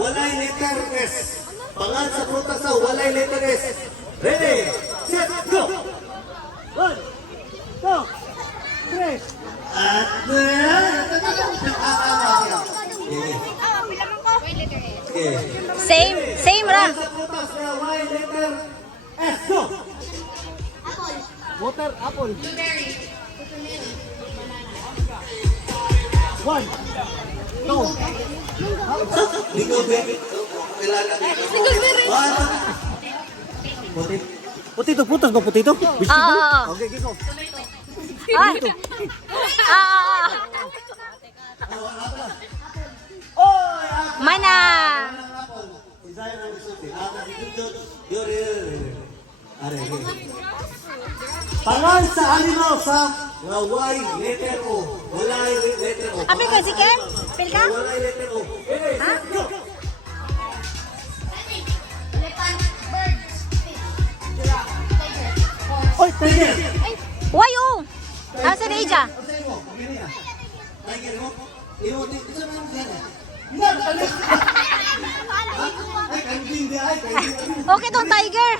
walay letter S. Pangan sa prutas sa walay letter S. Ready, set, go! 1, 2, 3. At Same ra. sa prutas na walay letter S. Go! Water, apple. 1, 2, Ligaw, baby. Kailangan. Putito, putas ba putito? Oo. Okay, go. Ay. Mana. Pangan sa animal sa Y letter O. Walay letter O. Apil ka si Ken? Apil ka? Walay letter O. Ha? Oy, tiger. Why oh? Asa na ija? Tiger mo? Imo dito sa mga yan. Ay, kambing di ay. Okay tong tiger.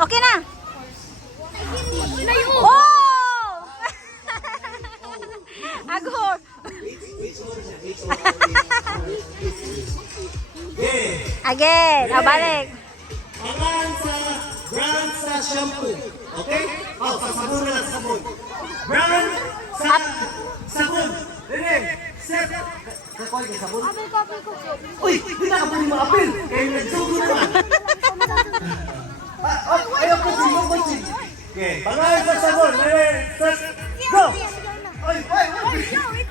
Okay na. Oh! Agor. Again. Balik. Pangan sa brand sa shampoo. Okay? Oh, sa sabon na lang sabon. Brand sa sabon. Ready? Set. Kakoy ka sabon. Uy, hindi na ka pwede ma-apil. Kaya nagsugo naman. Ayaw ko si Mong Konsi. Okay, pangalan sa sabon. Ready, set, go! Ay,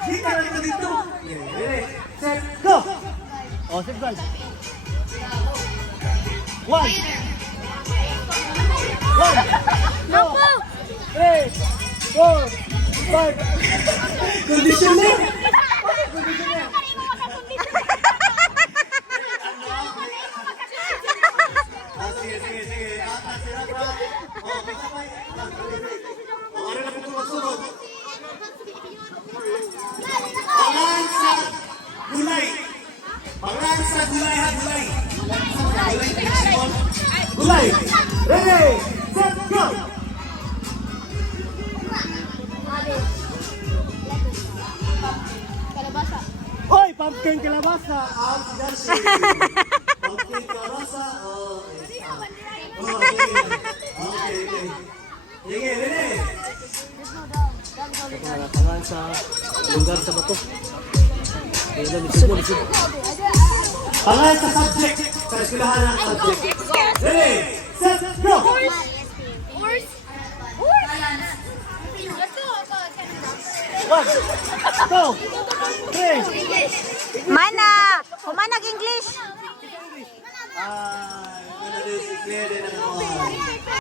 di ka lang dito. Ready, set, go! Oh, six guys. 1, 2, 3, 4, 5. Conditioner! Sige, sige, sige. Sila, bro. Kasabay. Ano na kung magsunod? Pangalan sa gulay. Pangalan sa gulay, ha, gulay. Gulay. Ready, set, go! Oy, pumpkin kalabasa. Pumpkin kalabasa. Okay. Sige, ready. Pangalan sa lugar sa bato. Kailan ni Subo, ni Subo. Pangalan sa subject. Sa eskwelahan ng subject. Ready, set, go! One, two, three. Mana.